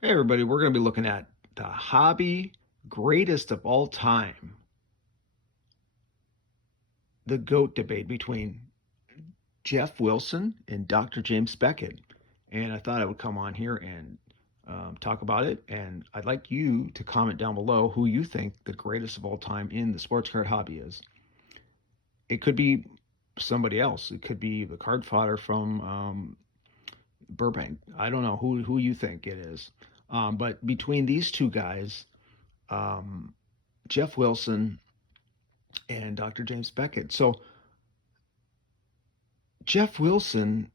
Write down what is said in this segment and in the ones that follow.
Hey, everybody, we're going to be looking at the hobby greatest of all time, the GOAT debate between Geoff Wilson and Dr. James Beckett. And I thought I would come on here and talk about it. And I'd like you to comment down below who you think the greatest of all time in the sports card hobby is. It could be somebody else, it could be the card fodder from Burbank. I don't know who you think it is. But between these two guys, um, Geoff Wilson and Dr. James Beckett. So Geoff Wilson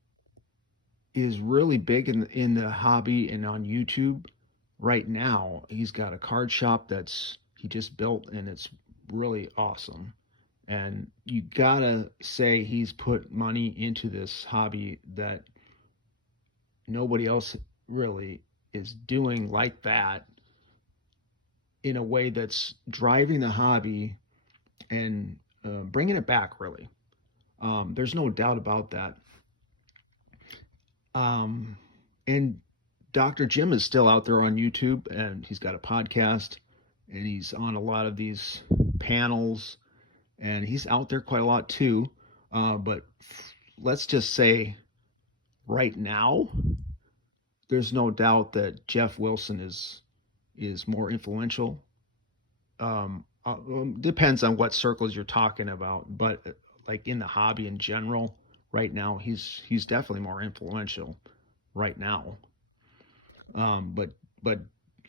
is really big in the hobby and on YouTube right now. He's got a card shop that's he just built and it's really awesome. And you gotta say he's put money into this hobby that nobody else really is doing like that in a way that's driving the hobby and bringing it back really. There's no doubt about that. Um, and Dr. Jim is still out there on YouTube and he's got a podcast and he's on a lot of these panels and he's out there quite a lot too. But let's just say right now, there's no doubt that Geoff Wilson is more influential. Depends on what circles you're talking about, but like in the hobby in general, right now he's definitely more influential right now. But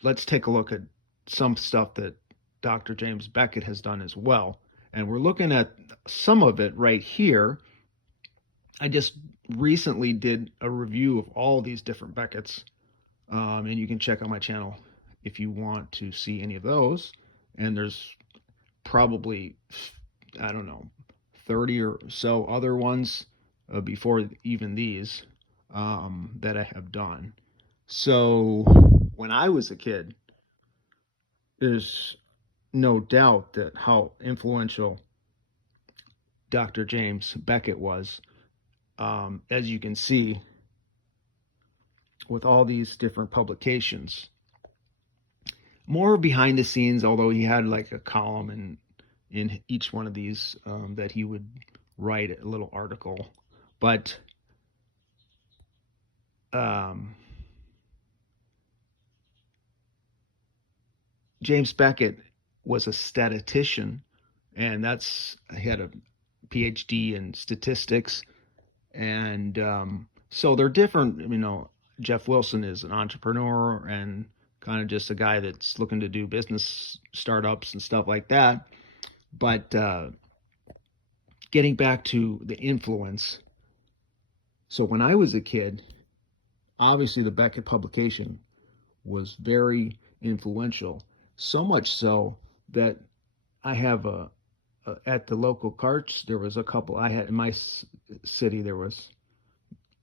let's take a look at some stuff that Dr. James Beckett has done as well, and we're looking at some of it right here. I just recently did a review of all these different Becketts, and you can check out my channel if you want to see any of those. And there's probably, I don't know, 30 or so other ones before even these that I have done. So when I was a kid, there's no doubt that how influential Dr. James Beckett was. As you can see, with all these different publications, more behind the scenes, although he had like a column in each one of these that he would write a little article. But um, James Beckett was a statistician, and he had a PhD in statistics, and so they're different. Geoff Wilson is an entrepreneur and kind of just a guy that's looking to do business startups and stuff like that. But getting back to the influence, so when I was a kid, obviously the Beckett publication was very influential, so much so that I have at the local carts, there was a couple. I had in my city, there was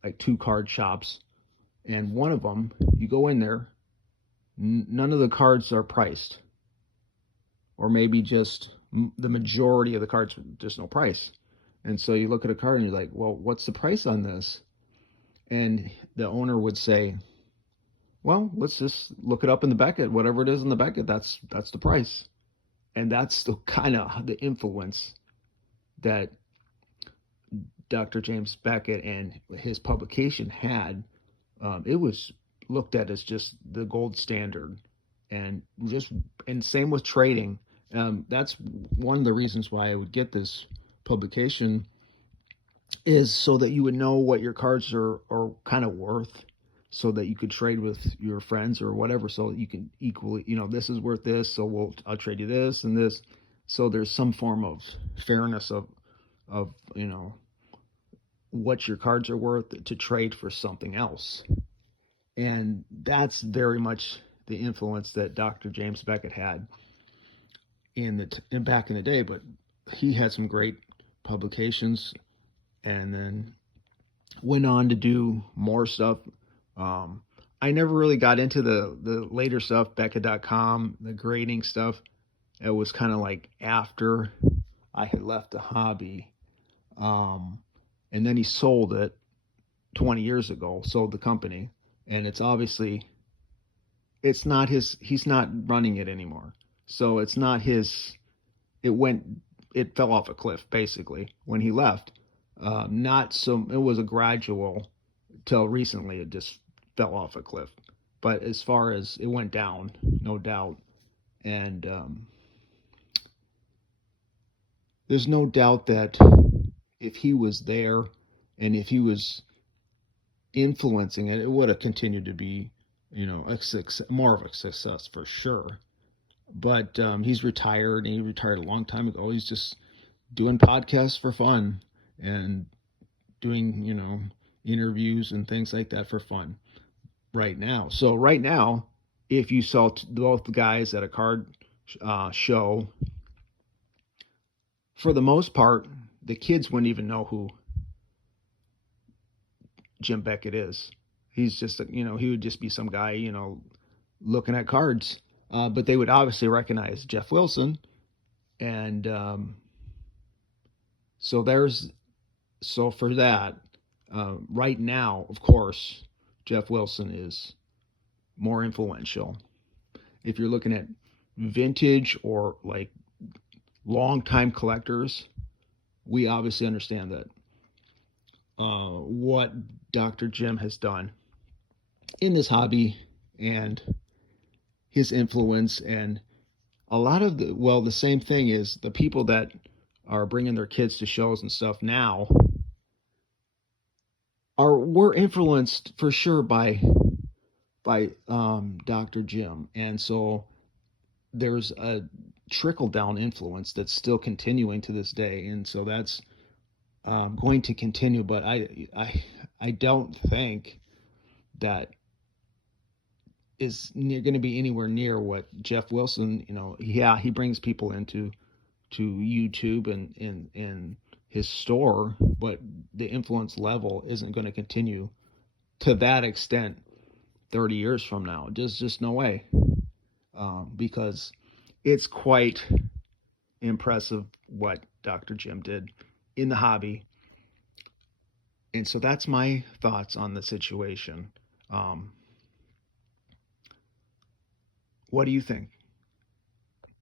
like two card shops, and one of them, you go in there, none of the cards are priced, or maybe just the majority of the cards, just no price. And so you look at a card and you're like, well, what's the price on this? And the owner would say, well, let's just look it up in the Beckett. Whatever it is in the Beckett, that's the price. And that's the kind of the influence that Dr. James Beckett and his publication had. It was looked at as just the gold standard, and same with trading. That's one of the reasons why I would get this publication is so that you would know what your cards are kind of worth, so that you could trade with your friends or whatever, so that you can equally, this is worth this, so I'll trade you this and this, so there's some form of fairness of what your cards are worth to trade for something else. And that's very much the influence that Dr. James Beckett had back in the day. But he had some great publications, and then went on to do more stuff. I never really got into the later stuff, Beckett.com, the grading stuff. It was kind of like after I had left the hobby. And then he sold it 20 years ago, sold the company. And it's obviously it's not his. He's not running it anymore. So it's not his. It went. It fell off a cliff basically when he left. Not so. It was a gradual. Till recently, it just fell off a cliff. But as far as it went down, no doubt. And there's no doubt that if he was there and if he was influencing it, it would have continued to be, a success, more of a success for sure. But he's retired, and he retired a long time ago. He's just doing podcasts for fun and doing, interviews and things like that for fun right now. So right now, if you saw both guys at a card show, for the most part, the kids wouldn't even know who Jim Beckett is. He's just, he would just be some guy, looking at cards. But they would obviously recognize Geoff Wilson. And so for that, right now, of course, Geoff Wilson is more influential. If you're looking at vintage or like long-time collectors, we obviously understand that what Dr. Jim has done in this hobby and his influence, and a lot of the same thing is the people that are bringing their kids to shows and stuff now were influenced for sure by Dr. Jim, and so there's a trickle down influence that's still continuing to this day, and so that's going to continue. But I don't think that is going to be anywhere near what Geoff Wilson. Yeah, he brings people into YouTube and in his store, but the influence level isn't going to continue to that extent 30 years from now. There's just no way, because it's quite impressive what Dr. Jim did in the hobby. And so that's my thoughts on the situation. What do you think?